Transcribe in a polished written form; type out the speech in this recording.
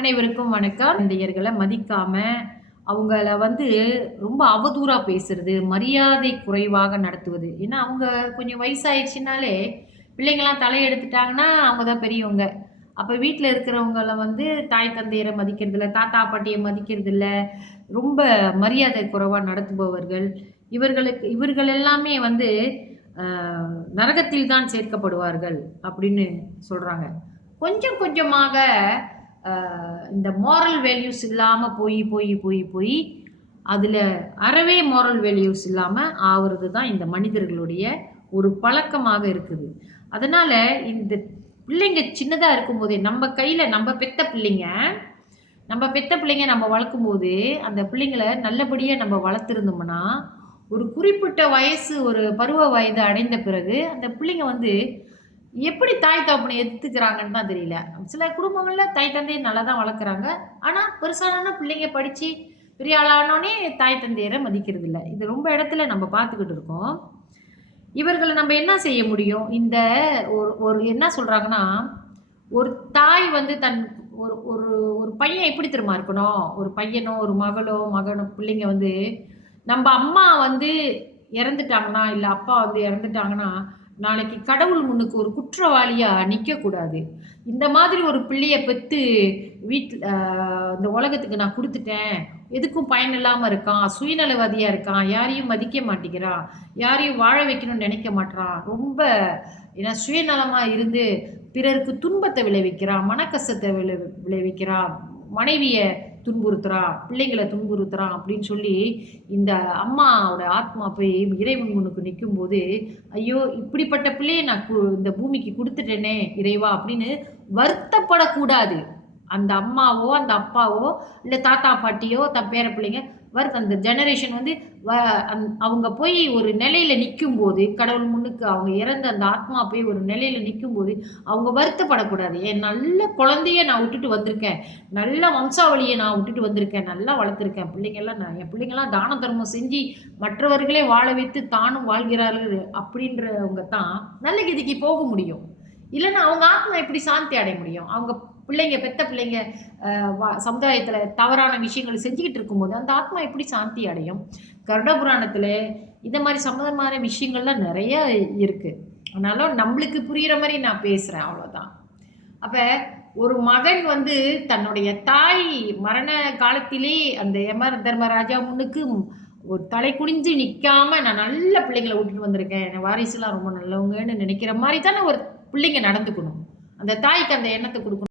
அனைவருக்கும் வணக்கம். குழந்தையர்களை மதிக்காம, அவங்கள ரொம்ப அவதூறா பேசுறது, மரியாதை குறைவாக நடத்துவது. ஏன்னா, அவங்க கொஞ்சம் வயசாயிருச்சுனாலே, பிள்ளைங்கலாம் தலையெடுத்துட்டாங்கன்னா, அவங்க தான் பெரியவங்க. அப்ப வீட்ல இருக்கிறவங்கள தாய் தந்தையர மதிக்கிறதில்ல, தாத்தா பாட்டிய மதிக்கிறதில்ல, ரொம்ப மரியாதை குறைவா நடத்துபவர்கள். இவர்கள் எல்லாமே அ நரகத்தில் தான் சேர்க்கப்படுவார்கள் அப்படின்னு சொல்றாங்க. கொஞ்சம் கொஞ்சமாக அ இந்த மோரல் வேல்யூஸ் இல்லாம போய், அதுல அறவே மோரல் வேல்யூஸ் இல்லாம ஆவுறது தான் இந்த மனிதர்களுடைய ஒரு பழக்கமாக இருக்குது. அதனால இந்த பிள்ளைங்க சின்னதா இருக்கும்போதே, நம்ம பெத்த பிள்ளைங்க நம்ம வளர்க்கும்போது, அந்த பிள்ளைங்கள நல்லபடியா நம்ம வளர்த்திருந்தோம்னா, ஒரு குறிப்பிட்ட வயசு ஒரு பருவ வயது அடைந்த பிறகு, அந்த பிள்ளைங்க எப்படி தாய் தகப்பன எடுத்துக்கிறாங்கன்னு தான் தெரியல. சில குடும்பங்கள்ல தாய் தந்தைய நல்லா தான் வளர்க்குறாங்க. ஆனா, பெருசான பிள்ளைங்க படிச்சு பெரிய ஆளானோனே தாய் தந்தையர மதிக்கிறதில்ல. இது ரொம்ப இடத்துல நம்ம பார்த்துக்கிட்டு இருக்கோம். இவர்கள நம்ம என்ன செய்ய முடியும்? இந்த ஒரு ஒரு என்ன சொல்றாங்கன்னா, ஒரு தாய் தன் ஒரு ஒரு ஒரு பையன் எப்படி தெரியுமா இருக்கணும்? ஒரு பையனோ, ஒரு மகனோ பிள்ளைங்க நம்ப அம்மா இறந்துட்டாங்கன்னா, இல்ல அப்பா இறந்துட்டாங்கன்னா, நாளைக்கு கடவுள் முன்னுக்கு ஒரு குற்றவாளியா நிக்கக்கூடாது. இந்த மாதிரி ஒரு பிள்ளைய பெத்து வீட்ல இந்த உலகத்துக்கு நான் குடுத்துட்டேன். எதுக்கும் பயன் இல்லாம இருக்கான். சுயநலவாதியா இருக்கான். யாரையும் மதிக்க மாட்டேங்கிறான். யாரையும் வாழ வைக்கணும்னு நினைக்க மாட்றான். ரொம்ப ஏன்னா சுயநலமா இருந்து பிறருக்கு துன்பத்த விளைவிக்கிறான். மனக்கஷ்டத்த விளைவிக்கிறான். மனைவிய துன்புறுத்துறான், பிள்ளைங்கள துன்புறுத்துறான் அப்படின்னு சொல்லி, இந்த அம்மாவோட ஆத்மா போய் இறைவன் முன்னுக்கு நிக்கும்போது, ஐயோ! இப்படிப்பட்ட பிள்ளைய நான் இந்த பூமிக்கு குடுத்துட்டேனே இறைவா! அப்படின்னு வருத்தப்படக்கூடாது. அந்த அம்மாவோ, அந்த அப்பாவோ, இல்ல தாத்தா, பாட்டியோ, தன் பேர பிள்ளைங்க அந்த ஜெனரேஷன் வ அவங்க போய் ஒரு நிலையில நிக்கும்போது, கடவுள் முன்னுக்கு அவங்க இறந்த அந்த ஆத்மா போய் ஒரு நிலையில நிக்கும்போது, அவங்க வருத்தப்படக்கூடாது. என் நல்ல குழந்தைய நான் விட்டுட்டு வந்திருக்கேன். நல்ல வம்சாவளிய நான் விட்டுட்டு வந்திருக்கேன். நல்லா வளர்த்துருக்கேன். என் பிள்ளைங்கலாம் தான தர்மம் செஞ்சு மற்றவர்களே வாழ வைத்து தானும் வாழ்கிறார்கள் அப்படின்றவங்க தான் நல்ல கதிக்கு போக முடியும். இல்லன்னா அவங்க ஆத்மா எப்படி சாந்தி அடைய முடியும்? அவங்க பெத்த பிள்ளைங்க சமுதாயத்துல தவறான விஷயங்கள் செஞ்சுகிட்டு இருக்கும்போது, அந்த ஆத்மா எப்படி சாந்தி அடையும்? கருட புராணத்துல இந்த மாரி சம்மந்தமான விஷயங்கள்லாம் நெறைய இருக்கு. அதனால நம்மளுக்கு புரியிற மாரி நான் பேசுறேன் அவ்வளோதான். அப்ப ஒரு மகன் தன்னுடைய தாய் மரண காலத்திலே அந்த தர்மராஜா முன்னுக்கு ஒரு தலை குனிஞ்சு நிக்காம, நான் நல்ல பிள்ளைங்கள விட்டுட்டு வந்திருக்கேன். என் வாரிசுலாம் ரொம்ப நல்லவங்கன்னு நினைக்கிற மாரி தானே ஒரு பிள்ளைங்க நடந்துக்கணும். அந்த தாய்க்கு அந்த எண்ணத்த குடுக்கணும்.